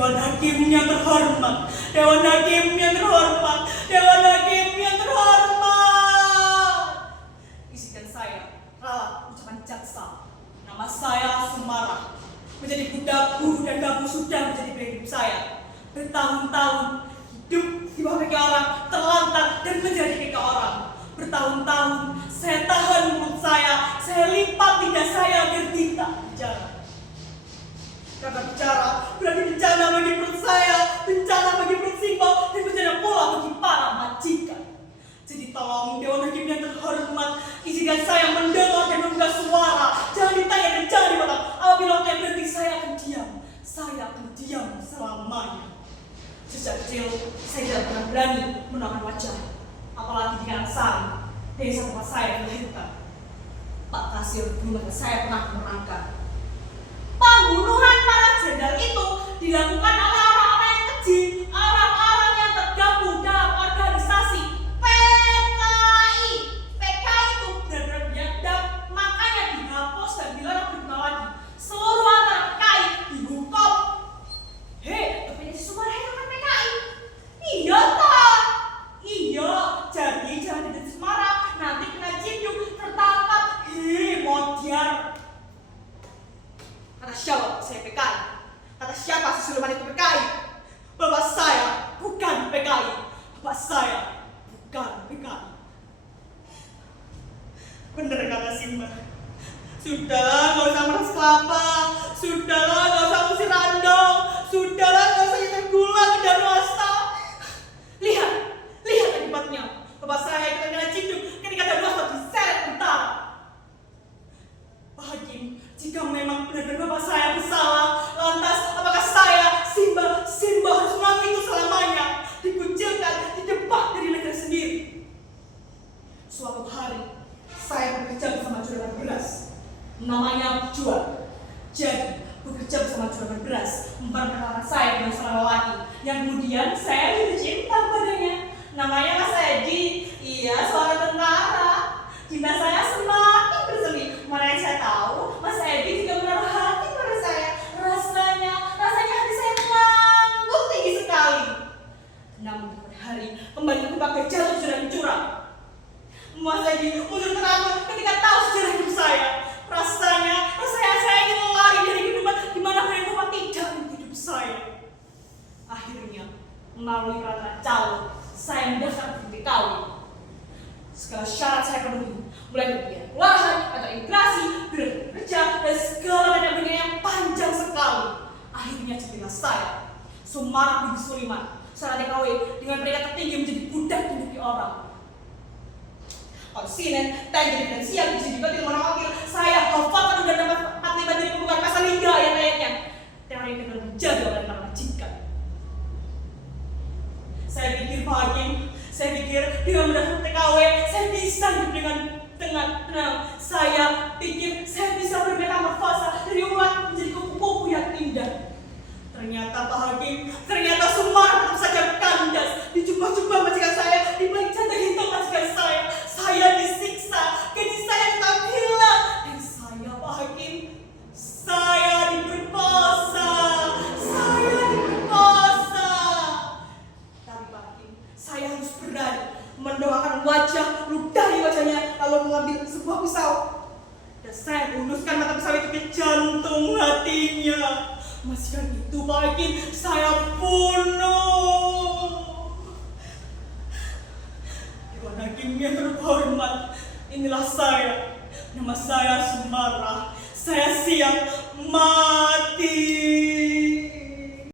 Dewan Hakim yang terhormat, Dewan Hakim yang terhormat, Dewan Hakim yang terhormat. Izinkan saya ralat ucapan jaksa. Nama saya Sumarah. Menjadi budak guru dan gabung sudah menjadi gaya hidup saya. Bertahun-tahun hidup di bawah kaki orang, terlantar dan menjadi kaki orang. Bertahun-tahun saya tahan mulut saya lipat lidah saya agar tidak bicara. Karena bicara berarti bencana bagi perut saya, bencana bagi perut Simba, dan bencana pula bagi para majikan. Jadi tolong Dewan Hakim yang terhormat, izinkan saya mendengar dan membuka suara. Jangan ditanya dan jangan dipotong. Apabila waktu yang berhenti saya akan diam. Saya akan diam selamanya. Sejak kecil saya tidak pernah berani menampakkan wajah, apalagi di kanan sari dari satu tempat saya melahirkan. Pak Kasir belum saya pernah menerangkan. Pembunuhan para jenderal itu dilakukan oleh orang-orang yang keji, orang-orang yang tergabung dalam organisasi PKI. PKI itu benar-benar biadab, makanya dihapus dan dilarang berguna lagi. Seluruh antara PKI dihukum. Hei, tapi si Sumarah itu kan PKI. Iya tak? Iya, jadi jangan jadi Sumarah, nanti kena ciduk, tertangkap. Hei, modiar. Kata siapa saya PKI? Kata siapa si Sulaiman itu PKI? Bapak saya bukan PKI. Bapak saya bukan PKI. Bener kata Simba. Sudahlah, gak usah meras kelapa. Sudahlah, gak usah musir randong. Sudahlah, gak usah nyetir gula ke Danuasta. Lihat akibatnya. Bapak saya ikutan kena ciduk ketika Danuasta diseret tentara. Pak Hakim, jika memang benar-benar bapak saya bersalah, lantas apakah saya, Simba harus mengakui itu selamanya, dikucilkan, didebak dari negara sendiri? Suatu hari, saya bekerja bersama juragan beras, namanya Juan. Jadi, bekerja bersama juragan beras, memperkenalkan saya dengan seorang lelaki, yang kemudian saya jatuh cinta padanya. Namanya Mas Edi, iya seorang tentara. Cinta saya semakin bersemi. Mana yang saya tahu, Mas Edi juga menaruh hati pada saya. Rasanya hati saya melambung tinggi sekali. Namun pada hari kembali ke bagai jatuh jurang curang. Mas Edi mundur teratur ketika tahu sejarah hidup saya. Rasanya saya ingin lari dari kehidupan di mana Bapak tidak ingin hidup saya. Akhirnya melalui perantara calon, saya mendaftar di kawin. Segala syarat saya penuhi, mulai dari biaya lahan atau imigrasi, biaya kerja, dan segala macam biaya yang panjang sekali. Akhirnya jadilah saya, Sumarah binti Sulaiman, seorang TKW dengan peringkat tertinggi menjadi budak di negeri orang. Kalau Sinen, Tanjir dan Siap bisa juga tidak mau wakil. Saya hafalkan udah dapat 45 dari pembukaan pasal 3 ayat-ayatnya. Teori ini benar menjaga oleh para majikan. Saya pikir Pak Hakim, saya pikir dengan mendaftar TKW, saya bisa hidup dengan tenang. Saya pikir saya bisa bermetamorfosa dari ulat menjadi kupu-kupu yang indah. Ternyata Pak Hakim, ternyata Sumarah tetap saja kandas. Dijumpa-jumpa majikan saya, di balik janda hitam majikan saya disiksa, gadis saya tetap hilang. Dan saya Pak Hakim, saya diperkosa. Tapi Pak Hakim, saya harus berani mendoakan wajah, ludahi wajahnya, lalu mengambil sebuah pisau. Dan saya menunuskan mata pisau itu ke jantung hatinya. Majikan itu Pak Hakim, saya bunuh. Dewan Hakim yang terhormat, inilah saya. Nama saya Sumarah. Saya siap mati.